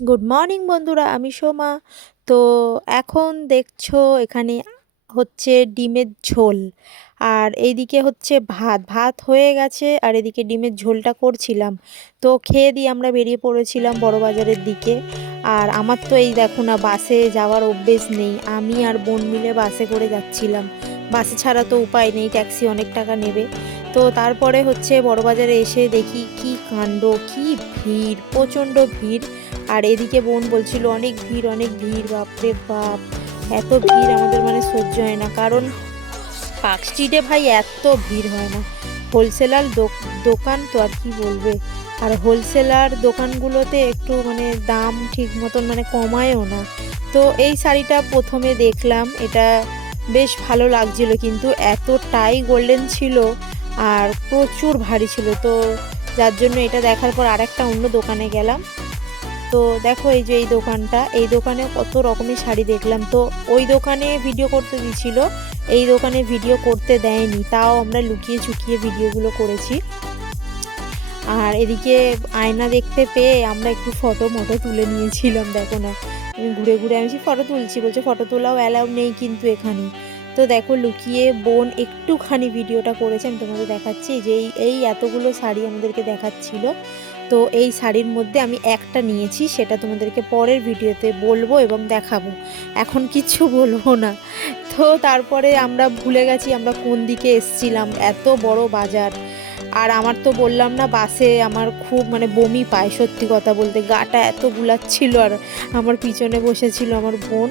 Good morning বন্ধুরা, আমি সোমা। তো এখন দেখছো এখানে হচ্ছে ডিমের ঝোল, আর এইদিকে হচ্ছে ভাত ভাত হয়ে গেছে, আর এদিকে ডিমের ঝোলটা করছিলাম। তো খেয়ে দিয়ে আমরা বেরিয়ে পড়েছিলাম বড় বাজারের দিকে। আর আমার তো এই দেখো না, বাসে যাওয়ার অভ্যেস নেই, আমি আর বোন মিলে বাসে করে যাচ্ছিলাম। বাসে ছাড়া তো উপায় নেই, ট্যাক্সি অনেক টাকা নেবে। তো তারপরে হচ্ছে বড় বাজারে এসে দেখি কি কাণ্ড, কি ভিড়, প্রচণ্ড ভিড়। আর এদিকে বোন বলছিল অনেক ভিড়, অনেক ভিড়, বাপরে বাপ, এত ভিড় আমাদের মানে সহ্য হয় না। কারণ পার্ক স্ট্রিটে ভাই এত ভিড় হয় না। হোলসেলার দোকান তো আর কি বলবে। আর হোলসেলার দোকানগুলোতে একটু মানে দাম ঠিক মতন মানে কমায়ও না। তো এই শাড়িটা প্রথমে দেখলাম, এটা বেশ ভালো লাগছিল, কিন্তু এতটাই গোল্ডেন ছিল আর প্রচুর ভারী ছিল। তো যার জন্য এটা দেখার পর আরেকটা অন্য দোকানে গেলাম। তো দেখো এই যে এই দোকানটা, এই দোকানে কত রকমের শাড়ি দেখলাম। তো ওই দোকানে ভিডিও করতে দিয়েছিল, এই দোকানে ভিডিও করতে দেয়নি, তাও আমরা লুকিয়ে চুকিয়ে ভিডিওগুলো করেছি। আর এদিকে আয়না দেখতে পেয়ে আমরা একটু ফটো মটো তুলে নিয়েছিলাম। দেখো না, আমি ঘুরে ঘুরে আমি ফটো তুলছি, বলছে ফটো তোলাও অ্যালাউ নেই কিন্তু এখানে। তো দেখো লুকিয়ে বোন একটুখানি ভিডিওটা করেছে, আমি তোমাদের দেখাচ্ছি যে এই এই এতগুলো শাড়ি আমাদেরকে দেখাচ্ছিল। তো এই শাড়ির মধ্যে আমি একটা নিয়েছি, সেটা তোমাদেরকে পরের ভিডিওতে বলবো এবং দেখাবো, এখন কিচ্ছু বলবো না। তো তারপরে আমরা ভুলে গেছি আমরা কোন দিকে এসছিলাম, এত বড় বাজার। আর আমার তো বললাম না, বাসে আমার খুব মানে বমি পায়, সত্যি কথা বলতে গাটা এত গুলাচ্ছিল। আর আমার পিছনে বসেছিল আমার বোন।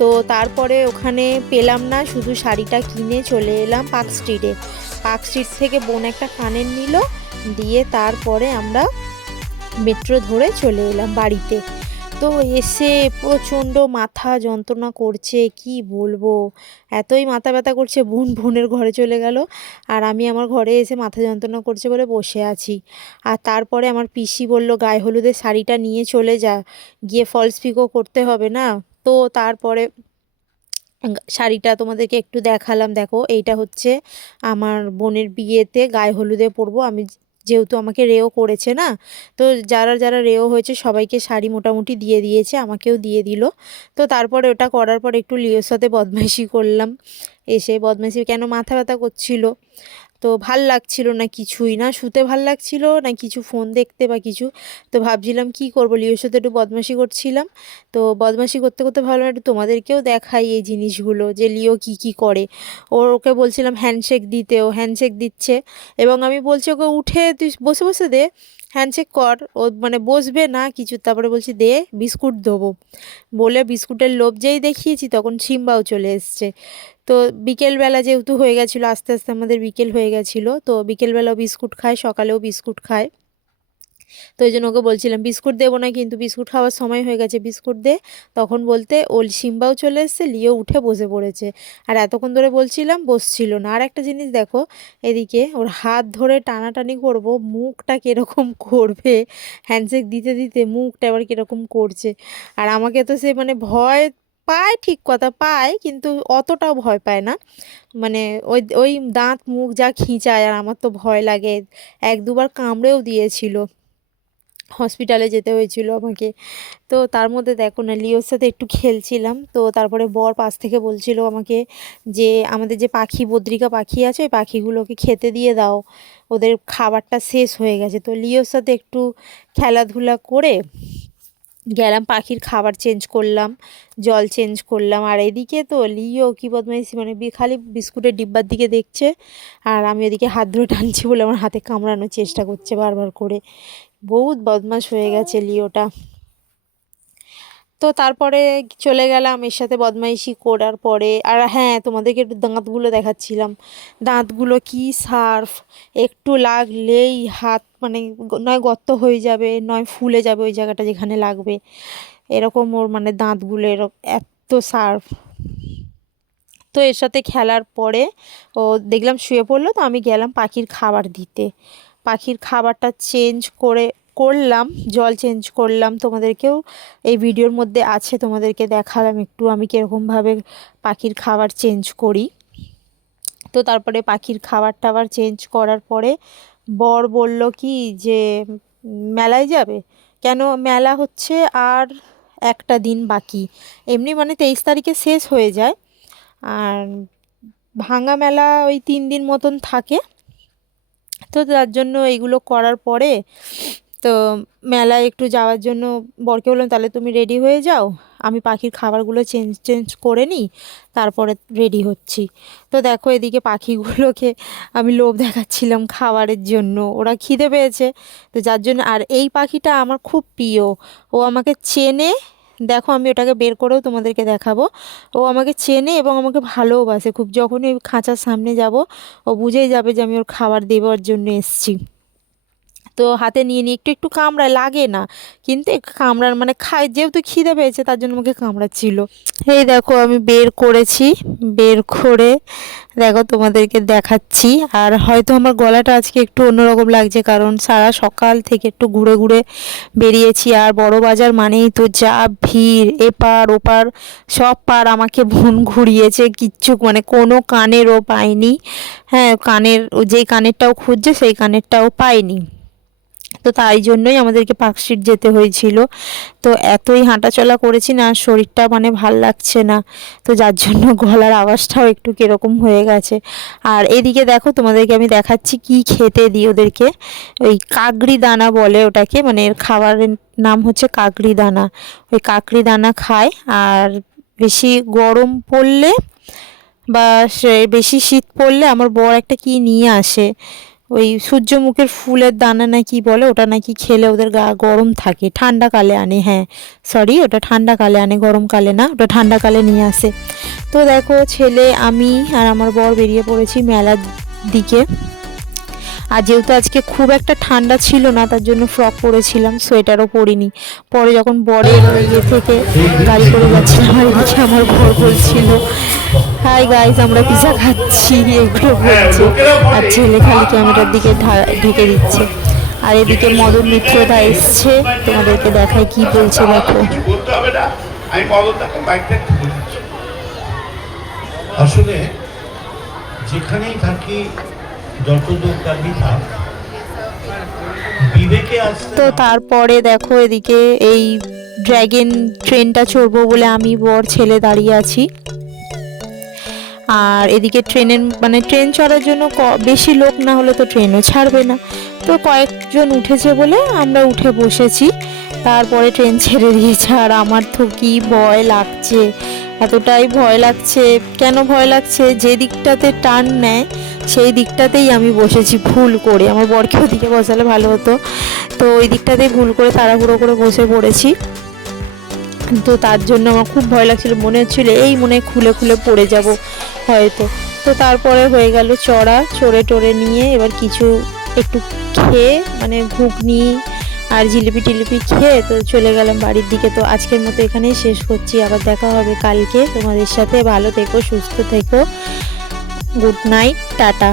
তো তারপরে ওখানে পেলাম না, শুধু শাড়িটা কিনে চলে এলাম পার্ক স্ট্রিটে। পার্ক স্ট্রিট থেকে বোন একটা কানের নিল, দিয়ে তারপরে আমরা মেট্রো ধরে চলে এলাম বাড়িতে। তো এসে প্রচণ্ড মাথা যন্ত্রণা করছে, কি বলবো, এতই মাথা ব্যথা করছে, বোন বোনের ঘরে চলে গেল, আর আমি আমার ঘরে এসে মাথা যন্ত্রণা করছে বলে বসে আছি। আর তারপরে আমার পিসি বলল গায়ে হলুদের শাড়িটা নিয়ে চলে যা, গিয়ে ফলস পিকো করতে হবে না। তো তারপরে শাড়িটা তোমাদেরকে একটু দেখালাম, দেখো এইটা হচ্ছে আমার বোনের বিয়েতে গায়ে হলুদে পরবো আমি, যেহেতু আমাকে রেও করেছে না। তো যারা যারা রেও হয়েছে সবাইকে শাড়ি মোটামুটি দিয়ে দিয়েছে, আমাকেও দিয়ে দিল। তো তারপরে ওটা করার পর একটু লিওর সাথে বদমাইশি করলাম। এসে বদমাইশি কেন, মাথা ব্যথা করছিল, তো ভাল লাগছিল না কিছুই, না শুতে ভাল লাগছিল না কিছু, ফোন দেখতে বা কিছু। তো ভাবছিলাম কি করবো, লিওর সাথে একটু বদমাশি করছিলাম। তো বদমাশি করতে করতে ভাবলাম একটু তোমাদেরকেও দেখাই এই জিনিসগুলো, যে লিও কি কি করে। ওকে বলছিলাম হ্যান্ডশেক দিতে, ও হ্যান্ডশেক দিচ্ছে, এবং আমি বলছি ওকে উঠে তুই বসে বসে দে, হ্যান্ডশেক কর, ও মানে বসবে না কিছু। তারপরে বলছি দে বিস্কুট দেবো, বলে বিস্কুটের লোভ যেই দেখিয়েছি তখন সিম্বাও চলে এসছে। তো বিকেলবেলা যেহেতু হয়ে গেছিলো, আস্তে আস্তে আমাদের বিকেল হয়ে গেছিলো, তো বিকেলবেলাও বিস্কুট খায়, সকালেও বিস্কুট খায়। তো এই জন্য ওকে বলছিলাম বিস্কুট দেবো না, কিন্তু বিস্কুট খাওয়ার সময় হয়ে গেছে, বিস্কুট দে। তখন বলতে ও সিম্বাও চলে এসছে, লিও উঠে বসে পড়েছে। আর এতক্ষণ ধরে বলছিলাম, বসছিল না। আর একটা জিনিস দেখো, এদিকে ওর হাত ধরে টানাটানি করব, মুখটা কীরকম করবে, হ্যান্ডশেক দিতে দিতে মুখটা এবার কীরকম করছে। আর আমাকে তো সে মানে ভয় পায়, ঠিক কথা পায়, কিন্তু অতটাও ভয় পায় না। মানে ওই ওই দাঁত মুখ যা খিঁচায়, আর আমার তো ভয় লাগে, এক দুবার কামড়েও দিয়েছিল, হসপিটালে যেতে হয়েছিল আমাকে। তো তার মধ্যে দেখো না, লিওর সাথে একটু খেলছিলাম। তো তারপরে বর পাশ থেকে বলছিল আমাকে যে আমাদের যে পাখি, বদ্রিকা পাখি আছে, ওই পাখিগুলোকে খেতে দিয়ে দাও, ওদের খাবারটা শেষ হয়ে গেছে। তো লিওর সাথে একটু খেলাধুলা করে গেলাম, পাখির খাবার চেঞ্জ করলাম, জল চেঞ্জ করলাম। আর এদিকে তো লিও কি বদমাইশি, মানে খালি বিস্কুটের ডিব্বার দিকে দেখছে, আর আমি ওদিকে হাত ধরে টানছি বলে আমার হাতে কামড়ানোর চেষ্টা করছে বারবার করে। বহুত বদমাশ হয়ে গেছে লিওটা। তো তারপরে চলে গেলাম এর সাথে বদমাইশি করার পরে। আর হ্যাঁ, তোমাদেরকে একটু দাঁতগুলো দেখাচ্ছিলাম, দাঁতগুলো কি সার্ফ, একটু লাগলেই হাত মানে নয় গর্ত হয়ে যাবে, নয় ফুলে যাবে ওই জায়গাটা যেখানে লাগবে, এরকম ওর মানে দাঁতগুলো এরকম এত সার্ফ। তো এর সাথে খেলার পরে ও দেখলাম শুয়ে পড়লো, তো আমি গেলাম পাখির খাবার দিতে। পাখির খাবারটা চেঞ্জ করলাম, জল চেঞ্জ করলাম, তোমাদেরকেও এই ভিডিওর মধ্যে আছে, তোমাদেরকে দেখালাম একটু আমি কীরকমভাবে পাখির খাবার চেঞ্জ করি। তো তারপরে পাখির খাবার টাবার চেঞ্জ করার পরে বর বলল কি যে মেলায় যাবে, কেন মেলা হচ্ছে আর একটা দিন বাকি, এমনি মানে 23 তারিখে শেষ হয়ে যায়, আর ভাঙা মেলা ওই 3 দিন মতন থাকে। তো তার জন্য এইগুলো করার পরে তো মেলায় একটু যাওয়ার জন্য বরকে বললাম তাহলে তুমি রেডি হয়ে যাও, আমি পাখির খাবারগুলো চেঞ্জ চেঞ্জ করে নিই, তারপরে রেডি হচ্ছি। তো দেখো এদিকে পাখিগুলোকে আমি লোভ দেখাচ্ছিলাম খাবারের জন্য, ওরা খিদে পেয়েছে। তো যার জন্য, আর এই পাখিটা আমার খুব প্রিয়, ও আমাকে চেনে। দেখো আমি ওটাকে বের করেও তোমাদেরকে দেখাবো। ও আমাকে চেনে এবং আমাকে ভালোবাসে খুব, যখনই ওই খাঁচার সামনে যাব ও বুঝেই যাবে যে আমি ওর খাবার দেওয়ার জন্য এসেছি। তো হাতে নিয়ে নিয়ে একটু একটু কামড়ায়, লাগে না কিন্তু একটু কামড়ার মানে খায়, যেহেতু খিদে পেয়েছে তার জন্য আমাকে কামড়াচ্ছিল। এই দেখো আমি বের করেছি, বের করে দেখো তোমাদেরকে দেখাচ্ছি। আর হয়তো আমার গলাটা আজকে একটু অন্যরকম লাগছে, কারণ সারা সকাল থেকে একটু ঘুরে ঘুরে বেরিয়েছি। আর বড় বাজার মানেই তো যা ভিড়, এপার ওপার সব পার আমাকে মন ঘুরিয়েছে, কিচ্ছু মানে কোনো কানেরও পাইনি। হ্যাঁ, কানের যেই কানেরটাও খুঁজছে সেই কানেরটাও পাইনি। তো তাই জন্যই আমাদেরকে পার্কস্ট্রিট যেতে হয়েছিল। তো এতই হাঁটাচলা করেছি না, শরীরটা মানে ভাল লাগছে না, তো যার জন্য গলার আওয়াজটাও একটু কীরকম হয়ে গেছে। আর এদিকে দেখো তোমাদেরকে আমি দেখাচ্ছি কি খেতে দিই ওদেরকে। ওই কাকড়ি দানা বলে ওটাকে, মানে এর খাবারের নাম হচ্ছে কাকড়ি দানা। ওই কাকড়ি দানা খায়। আর বেশি গরম পড়লে বা বেশি শীত পড়লে আমার বর একটা কি নিয়ে আসে, ওই সূর্যমুখীর ফুলের দানা না কি বলে, ওটা নাকি খেলে ওদের গা গরম থাকে, ঠান্ডাকালে আনে। হ্যাঁ সরি, ওটা ঠান্ডাকালে আনে, গরমকালে না, ওটা ঠান্ডাকালে নিয়ে আসে। তো দেখো ছেলে, আমি আর আমার বর বেরিয়ে পড়েছি মেলার দিকে। আর যেহেতু আজকে খুব একটা ঠান্ডা ছিল না তার জন্য ফ্রক পরেছিলাম, সোয়েটারও পরিনি। পরে যখন বরের ইয়ে থেকে গাড়ি করে যাচ্ছিলাম আর এদিকে আমার বর বলছিল হাই গাইস আমরা পিজা খাচ্ছি, এগুলো বলছে। আর ছেলে খালি ক্যামেরার দিকে ঢুকে দিচ্ছে। আর এদিকে মদন মিত্রদা এসছে, তোমাদেরকে দেখায় কি বলছে দেখো। আসলে যেখানেই থাকি, যত দোকানই থাক, বিবেকে আসতে। তো তারপরে দেখো এদিকে এই ড্র্যাগন ট্রেনটা চড়বো বলে আমি বর ছেলে দাঁড়িয়ে আছি। আর এদিকে ট্রেনের মানে ট্রেন চড়ার জন্য বেশি লোক না হলে তো ট্রেনও ছাড়বে না, তো কয়েকজন উঠেছে বলে আমরা উঠে বসেছি। তারপরে ট্রেন ছেড়ে দিয়েছে, আর আমার তো কি ভয় লাগছে, এতটাই ভয় লাগছে। কেন ভয় লাগছে, যে দিকটাতে টার্ন নেয় সেই দিকটাতেই আমি বসেছি ভুল করে, আমার বরকে ওদিকে বসালে ভালো হতো। তো ওই দিকটাতেই ভুল করে তাড়াহুড়ো করে বসে পড়েছি। তো তার জন্য আমার খুব ভয় লাগছিল, মনে হচ্ছিল এই মনে খুলে খুলে পড়ে যাব হয়তো। তো তারপরে হয়ে গেল চড়া, চড়ে টড়ে নিয়ে এবার কিছু একটু খেয়ে মানে ঘুগনি আর জিলিপি টিলিপি খেয়ে তো চলে গেলাম বাড়ির দিকে। তো আজকের মতো এখানেই শেষ করছি, আবার দেখা হবে কালকে তোমাদের সাথে। ভালো থেকো, সুস্থ থেকো, গুড নাইট, টাটা।